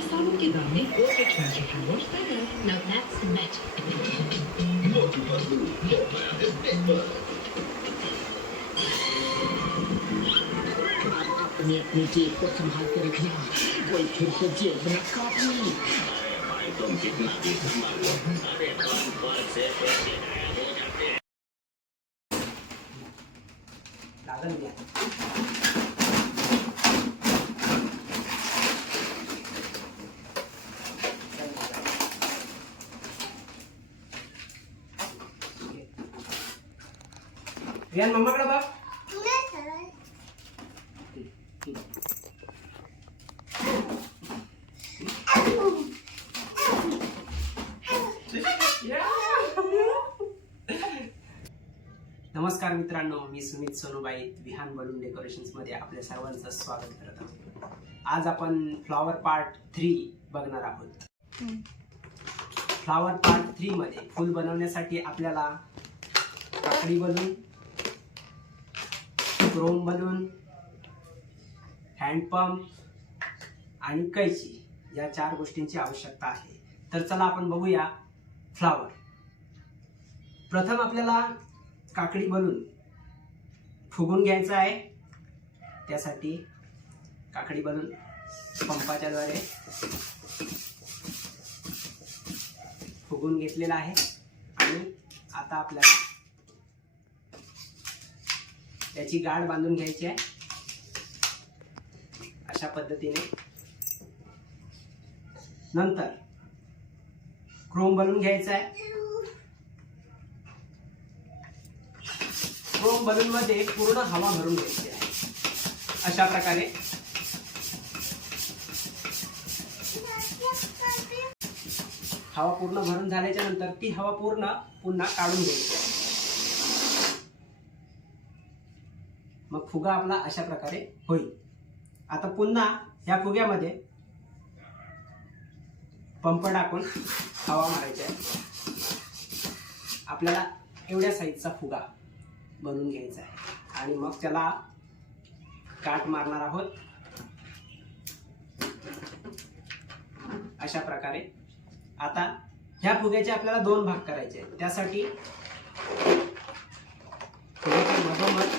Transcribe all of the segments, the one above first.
Kasama के दाने water transfer wash better. Now that's the magic. Multi-Buzz Move, more math is big buzz. अपने अपनी जेब को संभाल कर रखना, कोई फिर से जेब न काट ली। भाई तुम कितना भी संभाल लो, अरे कान पर से पैसे गायब हो जाते हैं। लागल गया रियान मम्माकडे बघ. नमस्कार मित्रांनो, मी सुमित सोनूबाई विहान बलून डेकोरेशन्स मध्ये आपल्या सर्वांचं स्वागत करत आहोत. आज आपण फ्लॉवर पार्ट 3 बघणार आहोत. फ्लॉवर पार्ट 3 मध्ये फूल बनवण्यासाठी आपल्याला काकडी बलून, क्रोम बलून, हँडपंप आणि कैची या 4 गोष्टींची आवश्यकता आहे. तर चला आपण बघूया फ्लॉवर. प्रथम आपल्याला काकडी बलून फुगून घ्यायचा आहे. त्यासाठी काकडी बलून पंपाच्या द्वारे फुगून घेतलेला आहे आणि आता आपल्याला त्याची गाठ बांधून घ्यायची आहे अशा पद्धतीने. नंतर क्रोम बलून घ्यायचा आहे. क्रोम बलून मध्ये पूर्ण हवा भरून घ्यायची आहे अशा प्रकारे. हवा पूर्ण भरून झाल्याच्या नंतर ती हवा पुन्हा काढून घ्यायची आहे. मग फुगा आपला अशा प्रकारे होईल. आता पुन्हा या फुग्यामध्ये पंप टाकून हवा मारायची आहे. आपल्याला एवढ्या साईजचा फुगा बनवून घ्यायचा आहे आणि मग त्याला गाठ मारणार आहोत अशा प्रकारे. आता ह्या फुग्याचे आपल्याला 2 भाग करायचे आहेत. त्यासाठी फुग्याच्या मधोमध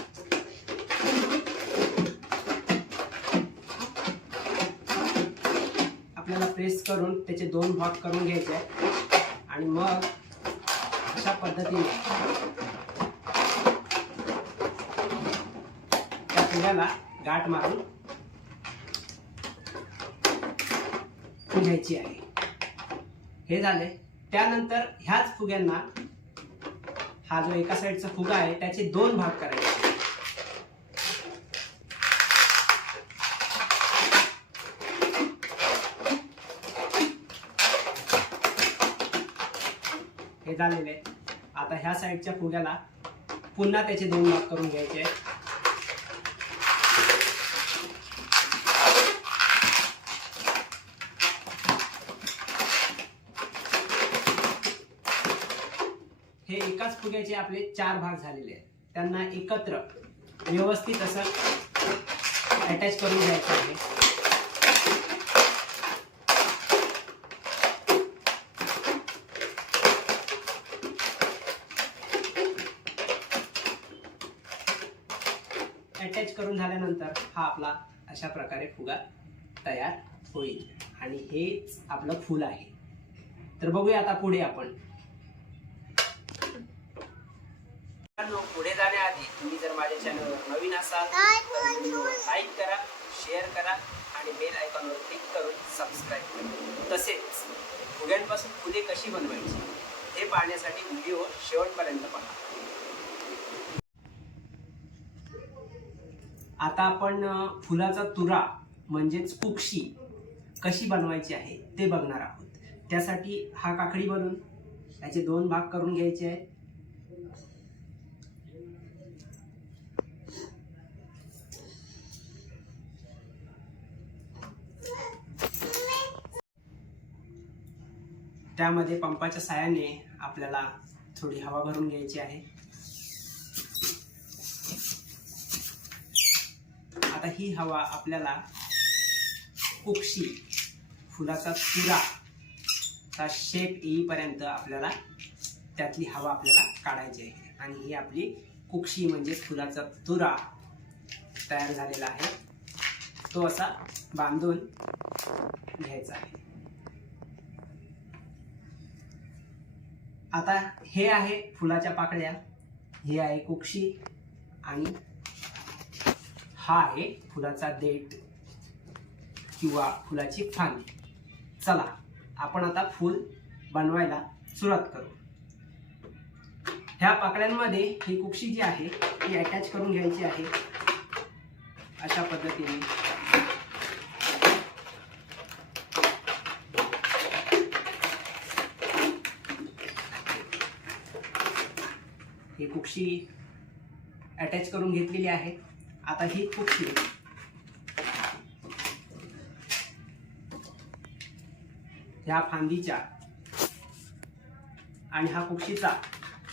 आपल्याला प्रेस करून त्याचे 2 भाग करून घ्यायचे आहेत आणि मग अशा पद्धतीने त्या फुग्याला गाठ मारून घ्यायची आहे. हे झाले. त्यानंतर ह्याच फुग्यांना, हा जो एका साईडचा फुगा आहे त्याचे 2 भाग करायचे. हे झालेले. आता ह्या साईडच्या फुग्याला पुन्हा त्याचे 2 भाग करून घ्यायचे. हे एकाच फुग्याचे आपले 4 भाग झालेले आहेत. त्यांना एकत्र व्यवस्थित असं अटॅच करून घ्यायचं आहे. अटॅच करून झाल्यानंतर हा आपला अशा प्रकारे फुगा तयार होईल आणि हेच आपलं फूल आहे. तर बघूया आता पुढे आपण. पुढे जाण्याआधी तुम्ही जर माझ्या चॅनलवर नवीन असाल तर लाईक करा, शेअर करा आणि बेल आयकॉनवर क्लिक करून सबस्क्राईब करा. तसेच फुग्यांपासून फुले कशी बनवायची हे पाहण्यासाठी व्हिडिओ शेवटपर्यंत पहा. आता आपण फुलाचा तुरा म्हणजेच कुक्षी कशी बनवायची आहे ते बघणार आहोत. त्यासाठी हा काकडी बनवून याचे 2 भाग करून घ्यायचे आहे. त्यामध्ये पंपाच्या साहाय्याने आपल्याला थोडी हवा भरून घ्यायची आहे. आता ही हवा आपल्याला कुक्षी फुलाचा तुरा चा शेप येईपर्यंत आपल्याला त्यातली हवा आपल्याला काढायची आहे. आणि ही आपली कुक्षी म्हणजे फुलाचा तुरा तयार झालेला आहे. तो असा बांधून घ्यायचा आहे. आता हे आहे फुलाच्या पाकळ्या, हे आहे कुक्षी आणि हा आहे फुलाचा देठ किंवा फुलाची फांदी. चला आपण आता फूल बनवायला सुरुवात करू. ह्या पाकळ्यांमध्ये ही कुक्षी जी आहे ती अटॅच करून घ्यायची आहे अशा पद्धतीने. ही कुक्षी अटॅच करून घेतलेली आहे. आता ही कुक्षी ह्या फांदीच्या आणि हा कुक्षीचा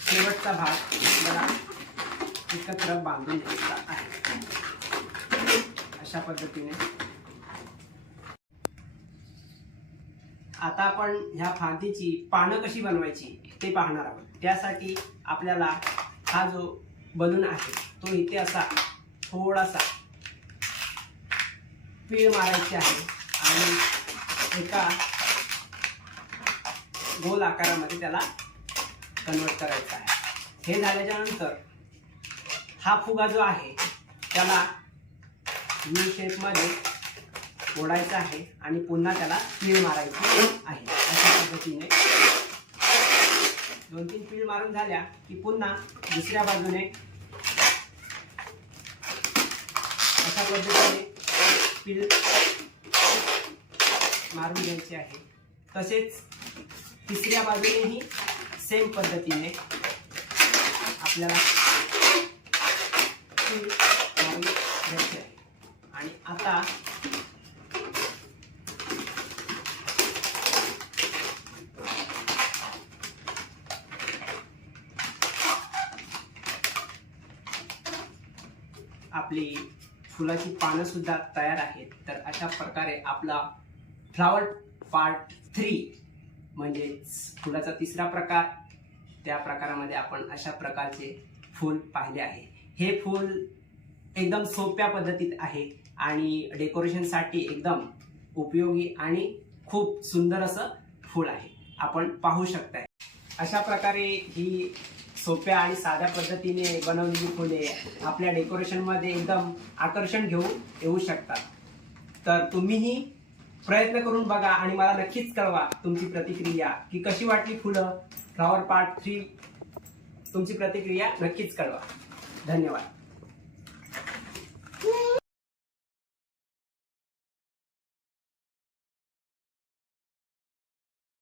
शेवटचा भाग आपल्याला एकत्र बांधून घ्यायचा आहे अशा पद्धतीने. आता आपण ह्या फांदीची पानं कशी बनवायची ते पाहणार आहोत. त्यासाठी आपल्याला हा जो बलून आहे तो इथे असा थोडासा पीळ मारायची आहे आणि एका गोल आकारामध्ये त्याला कन्वर्ट करायचा आहे. हे झाल्याच्या नंतर हा फुगा जो आहे त्याला यू शेपमध्ये ओढायचा आहे आणि पुन्हा त्याला पीळ मारायची आहे अशा पद्धतीने. 2-3 पीळ मारून झाल्या की पुन्हा दुसऱ्या बाजूने अशा पद्धतीने पीळ मारून घ्यायची आहे. तसेच तिसऱ्या बाजूनेही सेम पद्धतीने आपल्याला पीळ मारून घ्यायची आहे. आणि आता आपली फुलाची पानं सुद्धा तयार आहेत. तर अशा प्रकारे आपला फ्लावर पार्ट 3 म्हणजे फुलाचा तिसरा प्रकार, त्या प्रकारामध्ये आपण अशा प्रकारचे फूल पाहिले आहे. हे फूल एकदम सोप्या पद्धतीत आहे आणि डेकोरेशनसाठी एकदम उपयोगी आणि खूप सुंदर असं फूल आहे. आपण पाहू शकताय अशा प्रकारे ही सोप्या आणि साध्या पद्धतीने बनवलेली फुले आपल्या डेकोरेशनमध्ये एकदम आकर्षण घेऊन येऊ शकतात. तर तुम्हीही प्रयत्न करून बघा आणि मला नक्कीच कळवा तुमची प्रतिक्रिया की कशी वाटली फुलं. फ्लॉवर पार्ट 3 तुमची प्रतिक्रिया नक्कीच कळवा. धन्यवाद.